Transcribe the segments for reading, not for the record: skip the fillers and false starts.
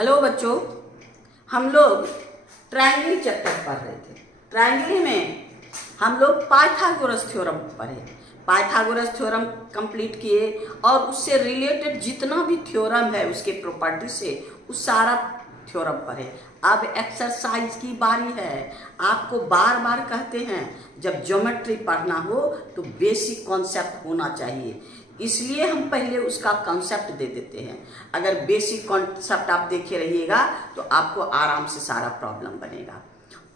Hello बच्चों, हम लोग ट्रायंगल चैप्टर पढ़ रहे थे। ट्रायंगल में हम लोग पाइथागोरस थ्योरम पढ़े। पाइथागोरस थ्योरम कंप्लीट किए और उससे रिलेटेड जितना भी थ्योरम है उसके प्रॉपर्टी से उस सारा थ्योरम पढ़े। अब एक्सरसाइज की बारी है। आपको बार बार कहते हैं जब ज्योमेट्री पढ़ना हो तो बेसिक कॉन्सेप्ट होना चाहिए, इसलिए हम पहले उसका कॉन्सेप्ट दे देते हैं। अगर बेसिक कॉन्सेप्ट आप देखे रहिएगा तो आपको आराम से सारा प्रॉब्लम बनेगा।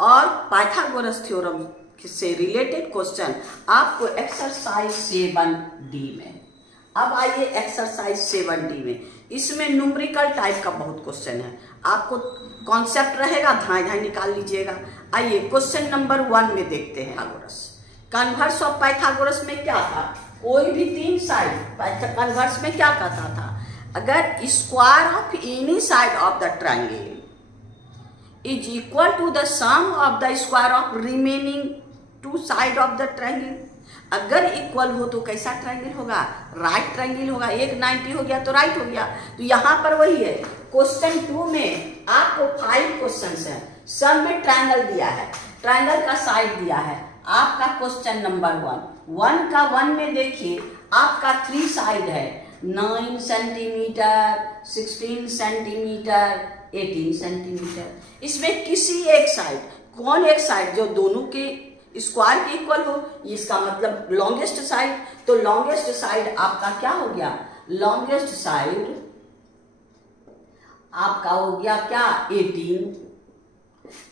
और पाइथागोरस थ्योरम से रिलेटेड क्वेश्चन आपको एक्सरसाइज 7D में। अब आइए एक्सरसाइज 7D में, इसमें न्यूमेरिकल टाइप का बहुत क्वेश्चन है। आपको कॉन्सेप्ट रहेगा, धाए निकाल लीजिएगा। आइए क्वेश्चन नंबर 1 में देखते हैं। पाइथागोरस कन्वर्स ऑफ पाइथागोरस में क्या था? कोई भी तीन साइड कन्वर्स में क्या कहता था? अगर square of any side of the triangle is equal to the sum of the square of remaining two side of the triangle, अगर इक्वल हो तो कैसा ट्रायंगल होगा? राइट ट्रायंगल होगा। एक 90 हो गया तो राइट हो गया। तो यहाँ पर वही है। क्वेश्चन 2 में आपको 5 क्वेश्चन है, सब में ट्रायंगल दिया है, ट्रायंगल का साइड दिया है। आपका क्वेश्चन नंबर 1 में देखिए, आपका 3 साइड है, 9 सेंटीमीटर, 16 सेंटीमीटर, 18 सेंटीमीटर। इसमें किसी एक साइड, कौन एक साइड जो दोनों के स्क्वायर के इक्वल हो, इसका मतलब लॉन्गेस्ट साइड। तो लॉन्गेस्ट साइड आपका क्या हो गया? लॉन्गेस्ट साइड आपका हो गया क्या? 18।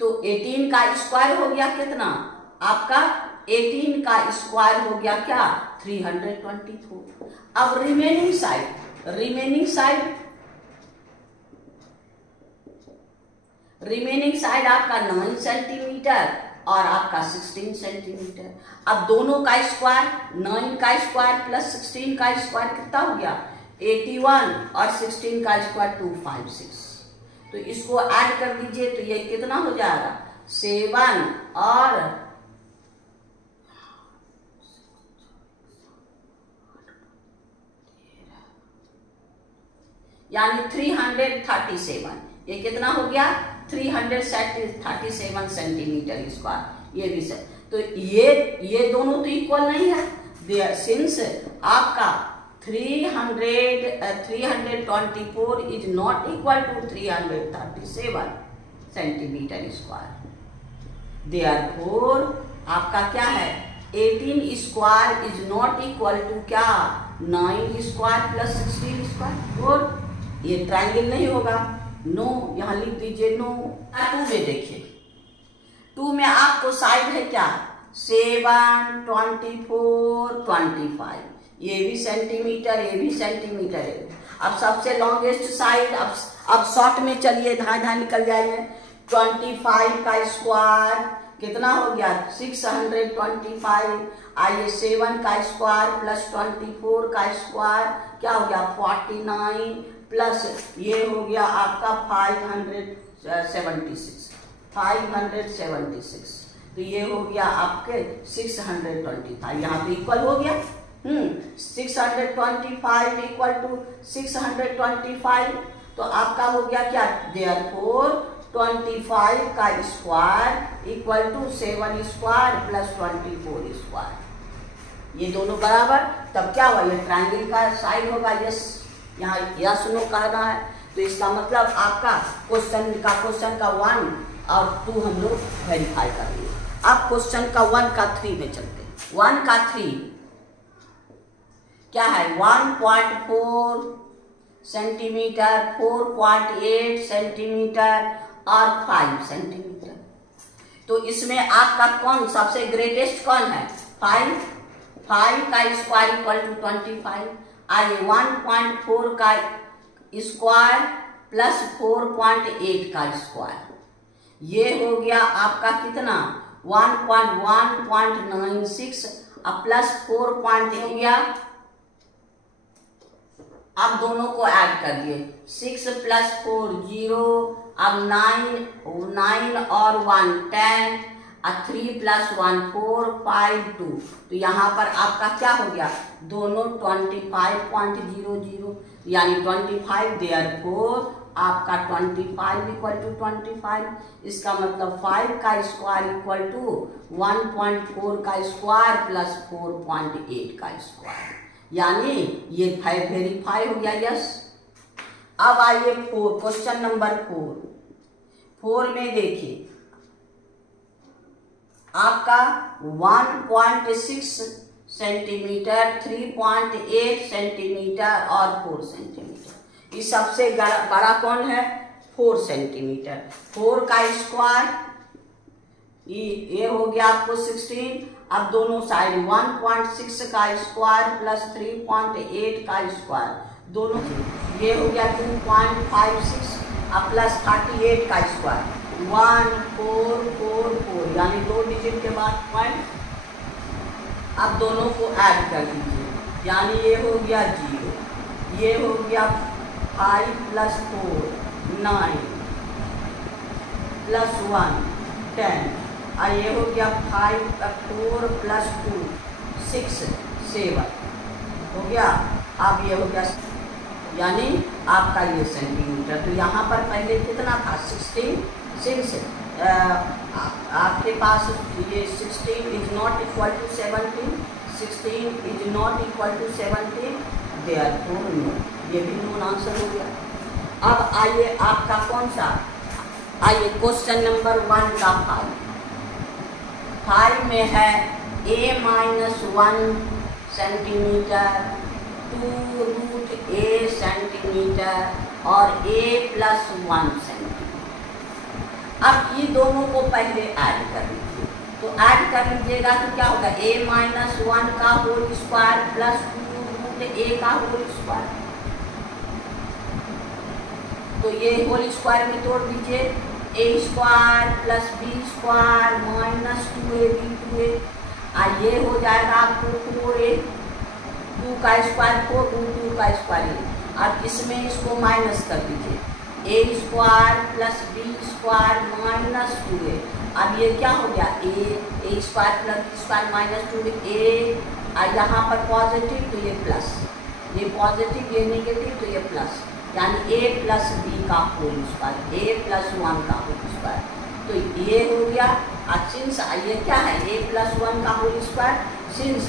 तो 18 का स्क्वायर हो गया कितना? आपका 18 का स्क्वायर हो गया क्या? 324। अब रिमेनिंग साइड आपका 9 सेंटीमीटर और आपका 16 सेंटीमीटर। अब दोनों का स्क्वायर, 9 का स्क्वायर प्लस 16 का स्क्वायर कितना हो गया? 81 और 16 का स्क्वायर 256। तो इसको ऐड कर दीजिए तो ये कितना हो जाएगा? 7 और यानी 337। ये कितना हो गया? 337 सेंटीमीटर स्क्वायर। ये भी सर, तो ये दोनों तो इक्वल नहीं है। सिंस आपका 324 is not equal to 337 centimetre square. Therefore आपका क्या है? 18 square is not equal to क्या? 9 स्क्वायर प्लस 16 स्क्वायर। और ये ट्रायंगल नहीं होगा। नो, यहां लिख दीजिए नो। 2 में देखिए, 2 में आपको साइड है क्या? 7, 24, 25। ये भी सेंटीमीटर, ये भी सेंटीमीटर है। अब सबसे लॉन्गेस्ट साइड, अब शॉर्ट में चलिए, धाए निकल जाएंगे। 25 का स्क्वायर कितना हो गया? 625। आइए 7 का स्क्वायर प्लस 24 का स्क्वायर क्या हो गया? 49 प्लस ये हो गया आपका 576। तो ये हो गया आपके 625। यहाँ पे इक्वल हो गया। 625 इक्वल टू 625। तो आपका हो गया क्या? देयरफॉर 25 का square equal to 7 square plus 24 square. ये दोनों बराबर, तब क्या हुआ? ये ट्रायंगल का साइड होगा। यस, यहाँ यस नो कहना है। तो इसका मतलब आपका क्वेश्चन का 1 और 2 हम लोग वेरीफाई कर लिए। अब क्वेश्चन का 1 का 3 में चलते हैं। 1 का 3 क्या है? 1.4 सेंटीमीटर, 4.8 सेंटीमीटर और 5 सेंटीमीटर। तो इसमें आपका कौन सबसे ग्रेटेस्ट कौन है? 5 का स्क्वायर इक्वल टू 25। आइए 1.4 का स्क्वायर प्लस 4.8 का स्क्वायर, ये हो गया आपका कितना? 1.96 अब प्लस 4 हो गया। अब दोनों को ऐड करिए, 6 प्लस 4 0। अब 9 और 1 10 और 3 प्लस 1 4 5 2। तो यहाँ पर आपका क्या हो गया? दोनों 25.00 यानी 25। देयरफॉर आपका 25 इक्वल टू 25, इसका मतलब 5 का स्क्वायर इक्वल टू 1.4 का स्क्वायर प्लस 4.8 का स्क्वायर, यानी ये वेरीफाई हो गया। यस। अब आइए क्वेश्चन नंबर 4 में देखिए आपका 1.6 सेंटीमीटर, 3.8 सेंटीमीटर और 4 सेंटीमीटर। इस सबसे बड़ा कौन है? 4 सेंटीमीटर। 4 का स्क्वायर ये हो गया आपको 16। अब दोनों साइड 1.6 का स्क्वायर प्लस 3.8 का स्क्वायर, दोनों ये हो गया 2.56 अब प्लस 38 का स्क्वायर 1444, यानी 2 डिजिट के बाद पॉइंट। अब दोनों को ऐड कर दीजिए, यानी ये हो गया 0, ये हो गया 5 प्लस 4 9 प्लस 1 10, और ये हो गया 4 प्लस 2 6 7 हो गया। अब ये हो गया, यानी आपका ये सेंटीमीटर। तो यहाँ पर पहले कितना था? 16 आपके पास ये 16 is not equal to 17, 16 is not equal to 17, therefore no, ये भी नोन आंसर हो गया। अब आइए आपका कौन सा, आइए क्वेश्चन नंबर 1 का 5 में है a-1 सेंटीमीटर, 2√a सेंटीमीटर और a प्लस 1 सेंटीमीटर। अब ये दोनों को पहले ऐड कर लीजिए, तो ऐड कर लीजिएगा तो क्या होगा? a-1 का होल स्क्वायर प्लस 2√a का होल स्क्वायर, तो ये होल स्क्वायर में तोड़ दीजिए, a square plus b square minus 2ab, ये हो जाएगा आपको 4a, 2 का स्क्वायर 4, 2 का स्क्वायर। अब इसमें इसको माइनस कर दीजिए, a square plus b square minus 2a। अब ये क्या हो गया? a square plus b square minus 2a, यहाँ पर पॉजिटिव तो ये प्लस, ये पॉजिटिव ये नेगेटिव तो ये प्लस, यानी a प्लस b का होल स्क्वायर, a प्लस 1 का होल स्क्वायर, तो ये हो गया। सिंस ये क्या है? a प्लस 1 का whole square, since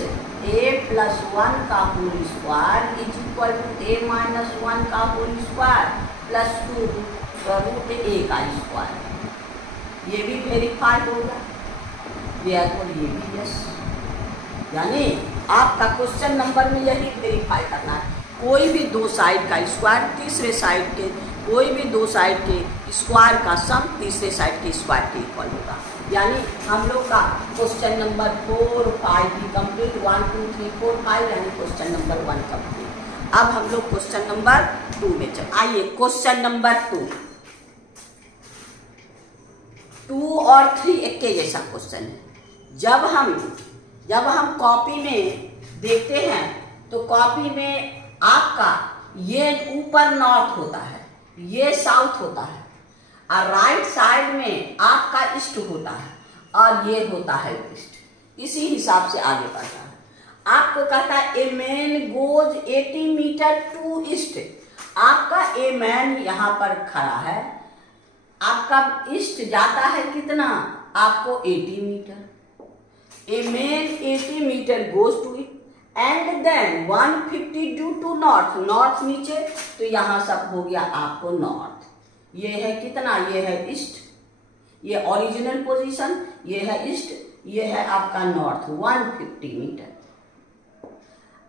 a plus 1 का whole square is equal to a minus 1 का होल स्क्वायर प्लस 2√a का स्क्वायर, ये भी वेरीफाई होगा, ये भी यस। यानी आपका क्वेश्चन नंबर में यही वेरीफाई करना है, कोई भी 2 साइड का स्क्वायर तीसरे साइड के, कोई भी 2 साइड के स्क्वायर का सम तीसरे साइड के स्क्वायर के इक्वल होगा। यानी हम लोग का क्वेश्चन नंबर 4 5 भी कंप्लीट, 1 2 3 4 5, यानी क्वेश्चन नंबर 1 कंप्लीट। अब हम लोग क्वेश्चन नंबर 2 में चल आइए। क्वेश्चन नंबर 2 और 3 एक के जैसा क्वेश्चन है। जब हम कॉपी में देखते हैं तो कॉपी में आपका ये ऊपर नॉर्थ होता है, ये साउथ होता है, और राइट साइड में आपका ईस्ट होता है और ये होता है वेस्ट। इसी हिसाब से आगे बढ़ता है। आपको कहता है a man goes 80 metre to east. आपका ए मैन यहाँ पर खड़ा है, आपका ईस्ट जाता है कितना? आपको 80 metre. A man 80 metre goes to it and then 150 due to north, north नीचे, तो यहाँ सब हो गया आपको नॉर्थ। ये है कितना? ये है ईस्ट, ये ओरिजिनल पोजीशन, ये है ईस्ट, ये है आपका नॉर्थ 150 मीटर।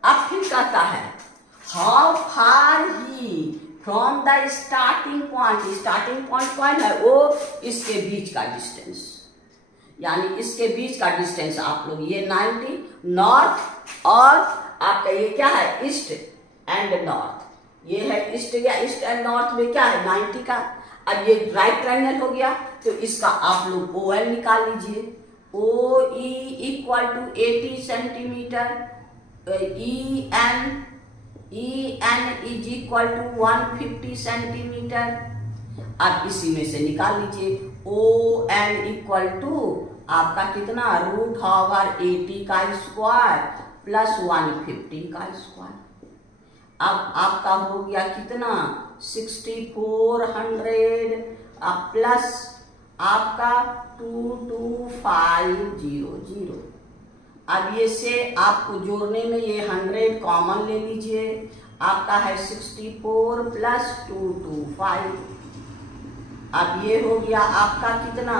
अब फिर कहता है how far he from the starting point, starting point है वो इसके बीच का डिस्टेंस, यानी इसके बीच का डिस्टेंस आप लोग ये 90 नॉर्थ, और आपका ये क्या है? ईस्ट एंड नॉर्थ, ये है ईस्ट या ईस्ट एंड नॉर्थ में क्या है? 90 का। अब ये राइट ट्रायंगल हो गया, तो इसका आप लोग OL निकाल लीजिए। OE equal to 80 centimetre, EN is equal to 150 centimetre. अब इसी में से निकाल लीजिए ON इक्वल टू आपका कितना? √80 का स्क्वायर प्लस 150 का स्क्वायर। अब आपका हो गया कितना? 6400 प्लस आपका 22500। अब ये से आपको जोड़ने में ये 100 कॉमन ले लीजिए, आपका है 64 प्लस 225। अब ये हो गया आपका कितना,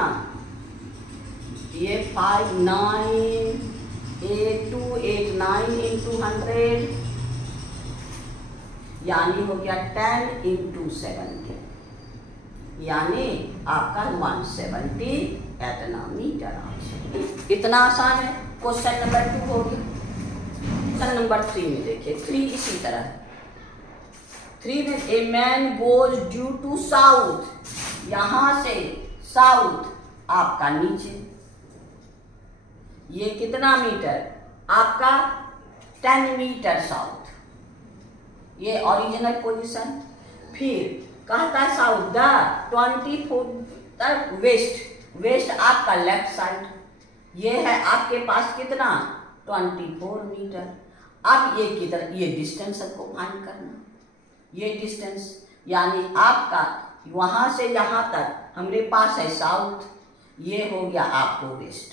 ये 598289 इंटू 100, यानी हो गया 10 इंटू 70, यानी आपका 170 एटनोमीटर आंसर। इतना आसान है। क्वेश्चन नंबर 2 हो गया। क्वेश्चन नंबर 3 में देखिए, 3 इसी तरह। 3 में a man goes due to south, यहां से साउथ आपका नीचे, ये कितना मीटर, आपका 10 मीटर साउथ, ये ओरिजिनल पोजीशन। फिर कहता है साउथ द 24 वेस्ट, वेस्ट आपका लेफ्ट साइड, ये है आपके पास कितना 24 मीटर। अब ये किधर, ये डिस्टेंस सबको फाइंड करना, ये डिस्टेंस यानी आपका वहां से यहां तक हमारे पास है साउथ, ये हो गया आपको वेस्ट।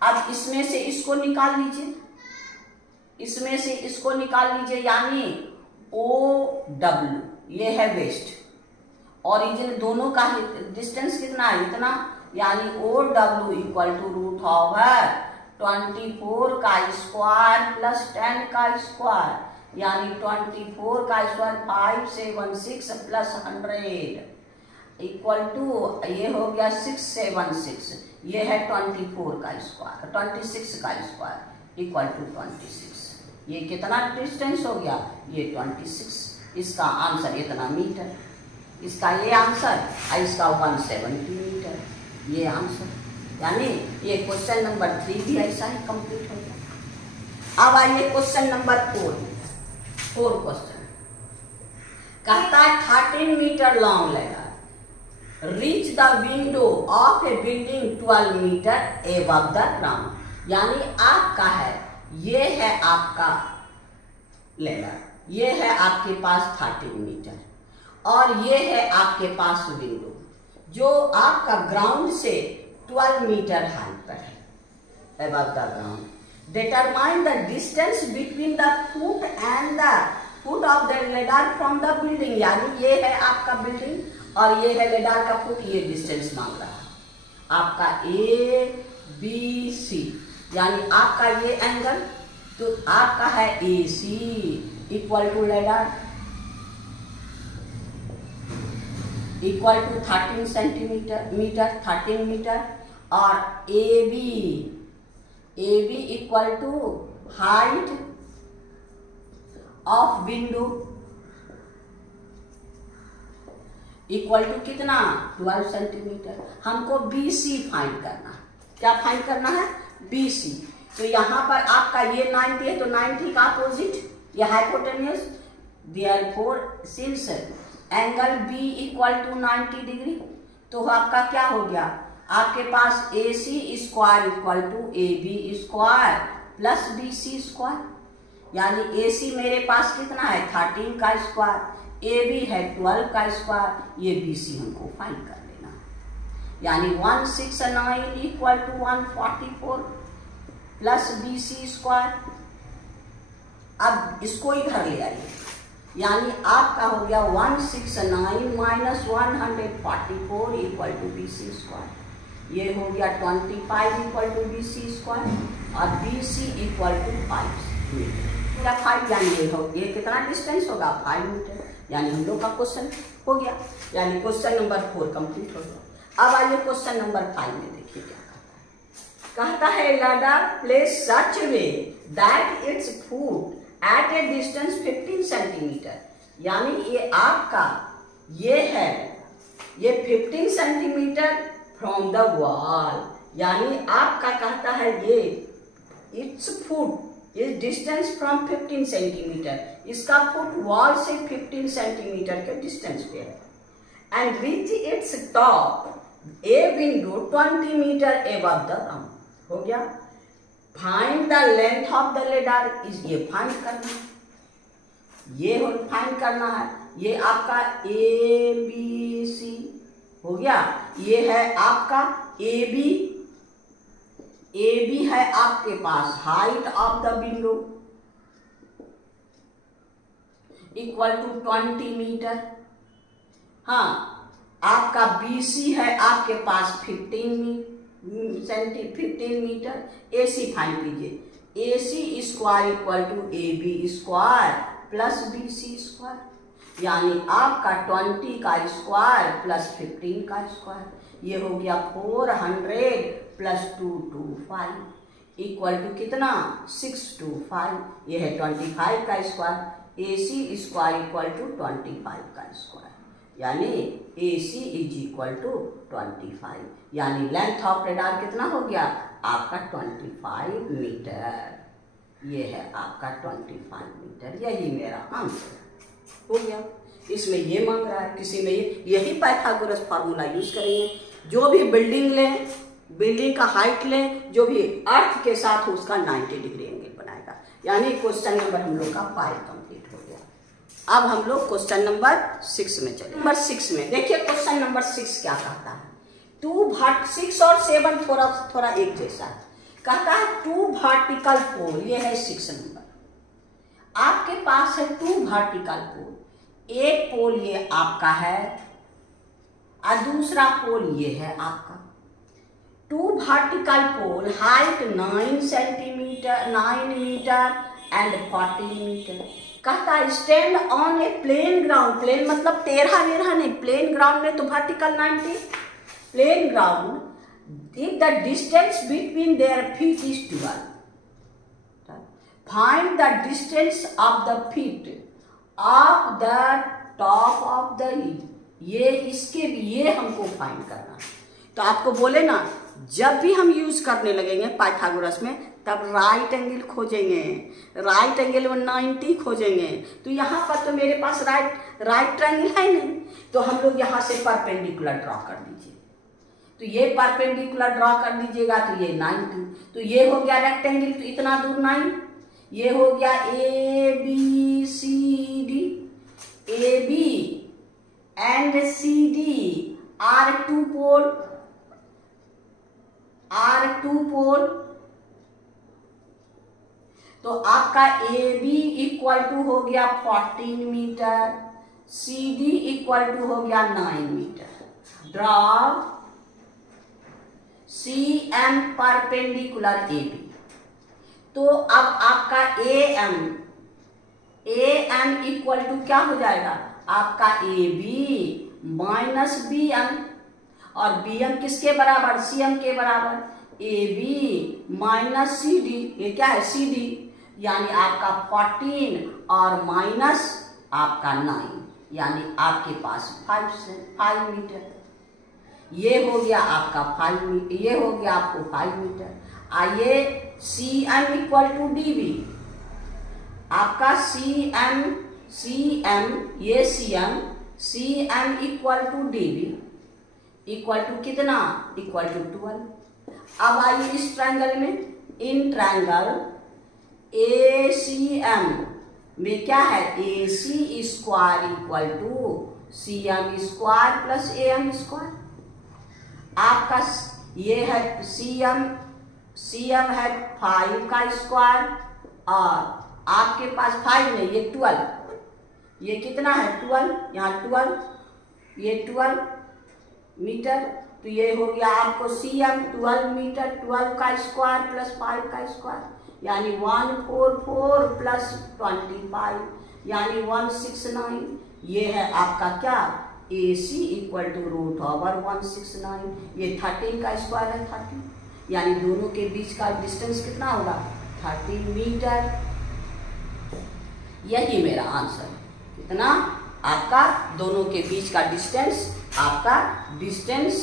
अब इसमें से इसको निकाल लीजिए, इसमें से इसको निकाल लीजिए, यानी OW ये है वेस्ट, ओरिजिन दोनों का डिस्टेंस कितना है, इतना, यानी OW equal to root over 24 का स्क्वायर प्लस 10 का स्क्वायर, यानी 24 का स्क्वायर 576 प्लस 100 इक्वल टू ये हो गया 676, ये है 24 का स्क्वायर 26 का स्क्वायर इक्वल टू 26, ये कितना डिस्टेंस हो गया, ये 26। इसका आंसर इतना मीटर, इसका ये आंसर और इसका 170 मीटर, ये आंसर। यानी ये क्वेश्चन नंबर 3 भी ऐसा ही कंप्लीट हो गया। अब आइए क्वेश्चन नंबर 4 क्वेश्चन कहता है 13 metre long ladder reach the window of a building 12 metre above the ground, यानी आपका है, ये है आपका लेटर, ये है आपके पास 13 मीटर और ये है आपके पास विंडो जो आपका ग्राउंड से 12 मीटर हाइट पर है above the ground. Determine the distance between the foot and the foot of the ladder from the building, यानी ये है आपका बिल्डिंग और ये है लेडार का फुट, ये डिस्टेंस मांग रहा है आपका ABC, यानी आपका ये एंगल तो आपका है AC equal to ladder equal to 13 centimetre 13 metre और AB equal to height of window equal to कितना 12 सेंटीमीटर। हमको BC फाइंड करना है, क्या फाइंड करना है BC। तो यहाँ पर आपका ये 90 है तो 90 का अपोजिट ये hypotenuse, therefore since angle B equal to 90 degree तो आपका क्या हो गया, आपके पास AC square equal to AB square plus BC square, यानी AC मेरे पास कितना है 13 का स्क्वायर, AB है 12 का स्क्वायर, ये BC हमको फाइंड कर लेना, यानी 169 equal to 144 plus BC square. अब इसको इधर ले आइए, यानी आपका हो गया 169 minus 144 equal to BC square, ये हो गया 25 इक्वल टू BC स्क्वायर और BC इक्वल टू 5 मीटर, 5 यानी ये कितना डिस्टेंस होगा 5 मीटर, यानी हम लोग का क्वेश्चन हो गया, यानी क्वेश्चन नंबर 4 कंप्लीट हो गया। अब आइए क्वेश्चन नंबर 5 में देखिए क्या कहता है ladder place such way that its foot at a distance 15 centimetre, यानी ये आपका ये है ये 15 सेंटीमीटर फ्रॉम द वॉल, यानी आपका कहता है ये its foot is distance from 15 centimetre, इसका फुट वॉल से 15 सेंटीमीटर के डिस्टेंस पे है and reach its top a window 20 metre above the ground, हो गया। Find the length of the ladder is ये फाइंड करना, ये फाइंड करना है ये आपका ABC हो गया। ये है आपका AB है आपके पास height of the window equal to 20 metre. हाँ, आपका BC है आपके पास 15 मीटर। AC फाइंड कीजिए। AC square equal to AB square plus BC square, यानी आपका 20 का स्क्वायर प्लस 15 का स्क्वायर, ये हो गया 400 प्लस 225 इक्वल टू कितना 625। ये है 25 का square. AC square equal to 25 का स्क्वायर, यानी AC इज इक्वल टू 25, यानी लेंथ ऑफ रेडार कितना हो गया आपका 25 मीटर। ये है आपका 25 मीटर, यही मेरा आंसर हो गया। इसमें ये मांग रहा है, किसी में यही पाइथागोरस फार्मूला यूज करेंगे। जो भी बिल्डिंग लें, बिल्डिंग का हाइट लें, जो भी अर्थ के साथ उसका 90 डिग्री एंगल बनाएगा। यानी क्वेश्चन नंबर हम लोग का 5 कंप्लीट हो गया। अब हम लोग क्वेश्चन नंबर 6 में चले। नंबर 6 में देखिए क्वेश्चन नंबर 6 क्या कहता है। 6 और 7 थोड़ा एक जैसा है। कहता है 2 वर्टिकल पोल, ये है 6 नंबर। आपके पास है 2 वर्टिकल पोल, एक पोल ये आपका है और दूसरा पोल ये है आपका। 2 vertical pole height 9 metre and 40 metre. कहता है stand on a plane ground, plane मतलब टेढ़ा मेढ़ा नहीं, प्लेन ग्राउंड में तो vertical 90, plane ground if the distance between their feet is 12, find the distance of the feet of the top of the hill. ये इसके भी ये हमको फाइंड करना है। तो आपको बोले ना, जब भी हम यूज करने लगेंगे पाइथागोरस में, तब राइट एंगल खोजेंगे, राइट एंगल में 90 खोजेंगे। तो यहाँ पर तो मेरे पास राइट ट्रायंगल है नहीं, तो हम लोग यहाँ से परपेंडिकुलर ड्रॉ कर दीजिए। तो ये परपेंडिकुलर ड्रॉ कर दीजिएगा, तो ये 90, तो ये हो गया रेक्टेंगल, तो इतना दूर 9, ये हो गया ABCD, AB and CD are two pole. तो आपका AB इक्वल टू हो गया 14 मीटर, CD इक्वल टू हो गया 9 metre. Draw CM perpendicular AB। तो अब आपका AM इक्वल टू क्या हो जाएगा आपका AB माइनस BM, और BM किसके बराबर CM के बराबर, AB माइनस CD, ये क्या है CD, यानी आपका 14 और माइनस आपका 9, यानी आपके पास 5 मीटर। ये हो गया आपका 5 मीटर, ये हो गया आपको 5 मीटर। आइए CM इक्वल टू DB, आपका CM ये CM equal to DB equal to कितना, इक्वल टू 12। अब आइए इस ट्रायंगल में, इन ट्रायंगल ACM में क्या है, AC square equal to CM square plus AM square. आपका ये है CM है 5 का स्क्वायर, और आपके पास 5 नहीं, ये 12, ये कितना है 12, यहाँ 12, ये 12 मीटर। तो ये हो गया आपको CM 12 मीटर, 12 का स्क्वायर प्लस 5 का स्क्वायर, यानी 144 प्लस 25, यानी 169। ये है आपका क्या AC equal to root over 169। ये 13 का स्क्वायर है 30, यानी दोनों के बीच का डिस्टेंस कितना होगा 30 मीटर। यही मेरा आंसर है। कितना आपका दोनों के बीच का डिस्टेंस, आपका distance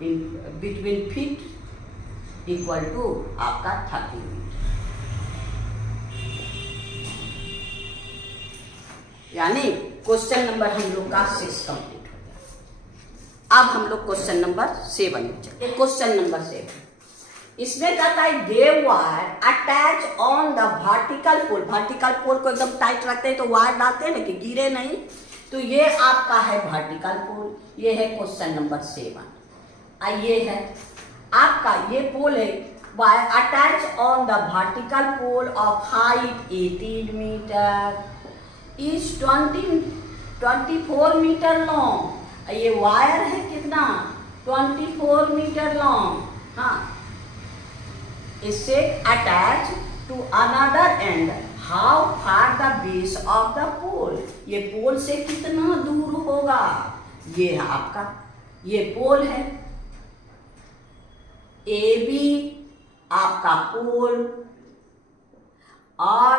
between feet equal to आपका 30 मीटर, यानी क्वेश्चन नंबर हम लोग का 6 कंप्लीट हो गया। अब हम लोग क्वेश्चन नंबर 7 में चलते हैं। क्वेश्चन नंबर 7 इसमें कहता है they wire attach on the vertical pole. Vertical pole को एकदम टाइट रखते हैं तो वायर डालते हैं ना कि गिरे नहीं, तो ये आपका है वर्टिकल पोल, ये है क्वेश्चन नंबर 7। ये है आपका ये पोल है by attached on the vertical pole of height 18 meter is 24 metre long. ये वायर है कितना 24 मीटर लॉन्ग। हाँ, इससे attach to another end how far the base of the pole, ये पोल से कितना दूर होगा। ये है आपका ये पोल है ए बी आपका पोल और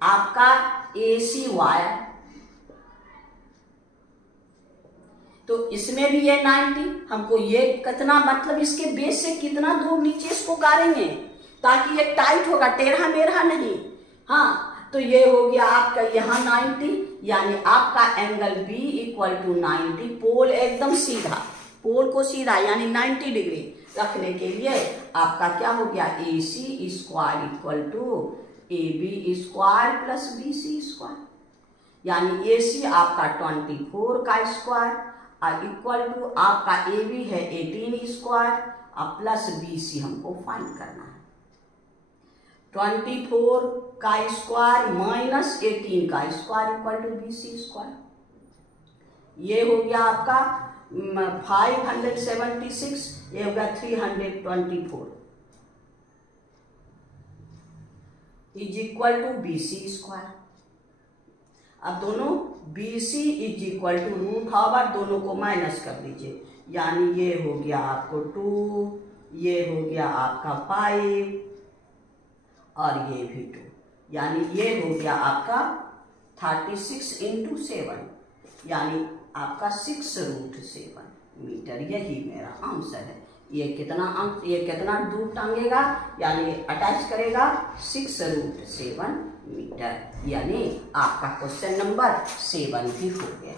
आपका AC वायर। तो इसमें भी ये 90, हमको ये कितना मतलब इसके बेस से कितना दूर नीचे इसको गाड़ेंगे ताकि ये टाइट होगा, टेढ़ा मेढ़ा नहीं। हाँ, तो ये हो गया आपका यहाँ 90, यानी आपका एंगल B इक्वल टू 90। पोल एकदम सीधा, पोल को सीधा यानी 90 डिग्री रखने के लिए आपका क्या हो गया AC square equal to AB square plus BC square, यानी AC आपका 24 का स्क्वायर और इक्वल टू आपका AB है 18 स्क्वायर और प्लस BC हमको फाइंड करना है। 24 का स्क्वायर माइनस 18 का square equal to BC square. ये हो गया आपका 576, ये होगा 324 is equal to BC square. अब दोनों BC is equal to root over दोनों को माइनस कर दीजिए, यानी ये हो गया आपको 2, ये हो गया आपका 5 और ये भी 2, यानी ये हो गया आपका 36 इंटू 7, यानी आपका 6√7 मीटर। यही मेरा आंसर है। ये कितना दूर टांगेगा, यानी अटैच करेगा 6√7 मीटर, यानी आपका क्वेश्चन नंबर 7 भी हो गया।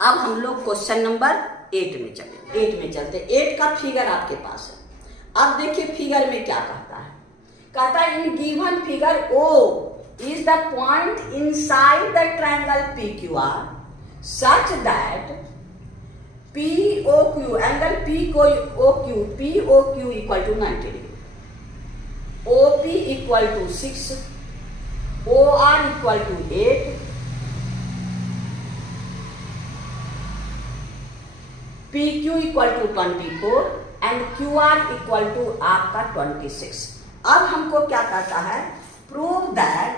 अब हम लोग क्वेश्चन नंबर 8 में चलते। 8 का फिगर आपके पास है। अब देखिए फिगर में क्या कहता है। कहता है in given figure O is the point inside the triangle PQR such that POQ angle POQ equal to 90 degree, OP equal to 6, OR equal to 8, PQ equal to 24 and QR equal to आपका 26। अब हमको क्या कहता है, prove that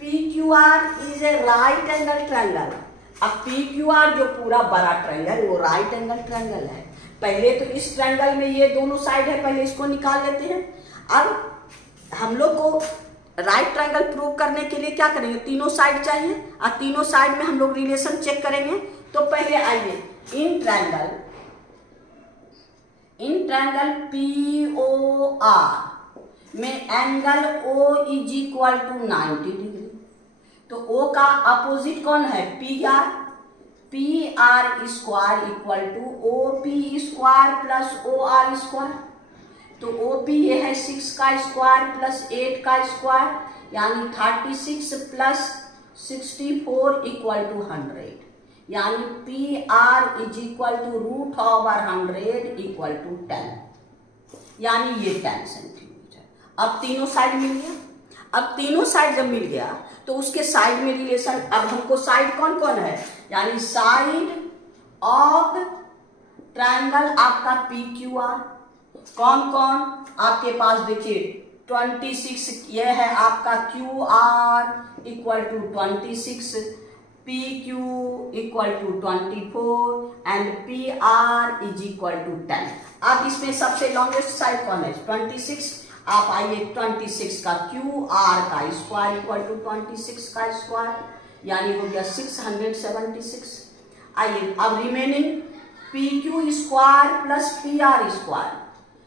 PQR is a right angle triangle. अब PQR जो पूरा बड़ा ट्रायंगल वो राइट एंगल ट्रायंगल है। पहले तो इस ट्रायंगल में ये दोनों साइड है, पहले इसको निकाल लेते हैं। अब हम लोग को राइट ट्रायंगल प्रूव करने के लिए क्या करेंगे, तीनों साइड चाहिए और तीनों साइड में हम लोग रिलेशन चेक करेंगे। तो पहले आइए इन ट्रायंगल POR में angle O is equal to 90 degree. तो O का अपोजिट कौन है, PR square equal to OP square plus OR square. तो OP ये है 6 का स्क्वायर प्लस 8 का स्क्वायर, यानी 36 प्लस 64 इक्वल टू 100, यानी PR is equal to root over 100 equal to 10, यानी ये 10 सेंटीमीटर। अब तीनों साइड मिल गया। अब तीनों साइड जब मिल गया तो उसके साइड में रिलेशन, अब हमको साइड कौन कौन है, यानी साइड ऑफ ट्रायंगल आपका PQR कौन कौन आपके पास देखिए 26, ये है आपका QR equal to 26, PQ equal to 24 and PR is equal to 10। अब इसमें सबसे लॉन्गेस्ट साइड कौन है, 26। आप आइए 26 का QR का स्क्वायर इक्वल टू 26 का स्क्वायर, यानी हो गया 676। आइए अब remaining PQ square plus PR square,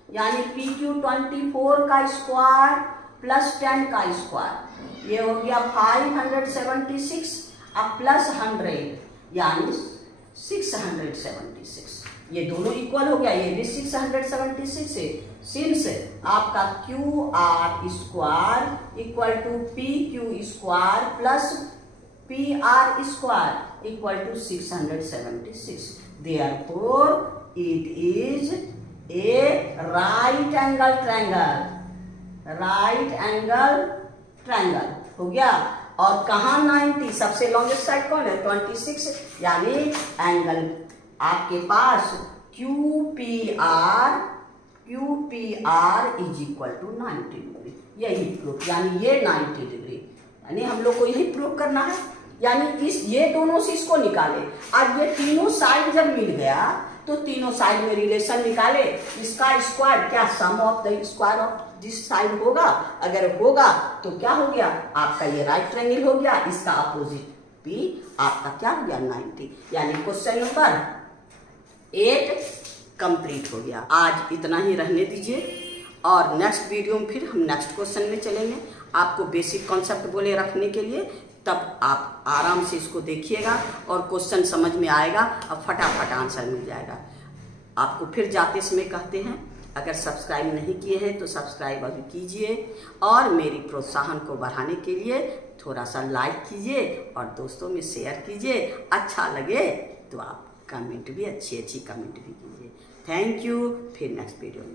यानी PQ 24 का स्क्वायर प्लस 10 का स्क्वायर, ये हो गया 576 अब प्लस 100 यानी 676। ये दोनों इक्वल हो गया, ये भी 676 है। सिंस आपका QR square equal to PQ square plus PR square equal to 676. Therefore, it is a right angle triangle. right angle triangle हो गया। और कहाँ 90, सबसे लॉन्गेस्ट साइड कौन है? 26, यानी एंगल आपके पास QPR is equal to 90 degree. यही प्रूफ, यानी ये 90 डिग्री, यानी हम लोग को यही प्रूफ करना है। यानी इस ये दोनों से इसको निकाले। अब ये तीनों साइड जब मिल गया तो तीनों साइड में रिलेशन निकाले। इसका स्क्वायर क्या sum of the square of this side होगा? अगर होगा तो क्या हो गया? आपका ये राइट ट्रायंगल हो गया, इसका अपोजिट P आपका क्या हो गया? 90। यानी क्वेश्चन नंबर 8 कंप्लीट हो गया। आज इतना ही रहने दीजिए और नेक्स्ट वीडियो में फिर हम नेक्स्ट क्वेश्चन में चलेंगे। आपको बेसिक कॉन्सेप्ट बोले रखने के लिए, तब आप आराम से इसको देखिएगा और क्वेश्चन समझ में आएगा और फटाफट आंसर मिल जाएगा। आपको फिर जाते समय कहते हैं, अगर सब्सक्राइब नहीं किए हैं तो सब्सक्राइब अभी कीजिए और मेरी प्रोत्साहन को बढ़ाने के लिए थोड़ा सा लाइक कीजिए और दोस्तों में शेयर कीजिए। अच्छा लगे तो आप कमेंट भी अच्छी कमेंट भी कीजिए। Thank you. फिर नेक्स्ट वीडियो में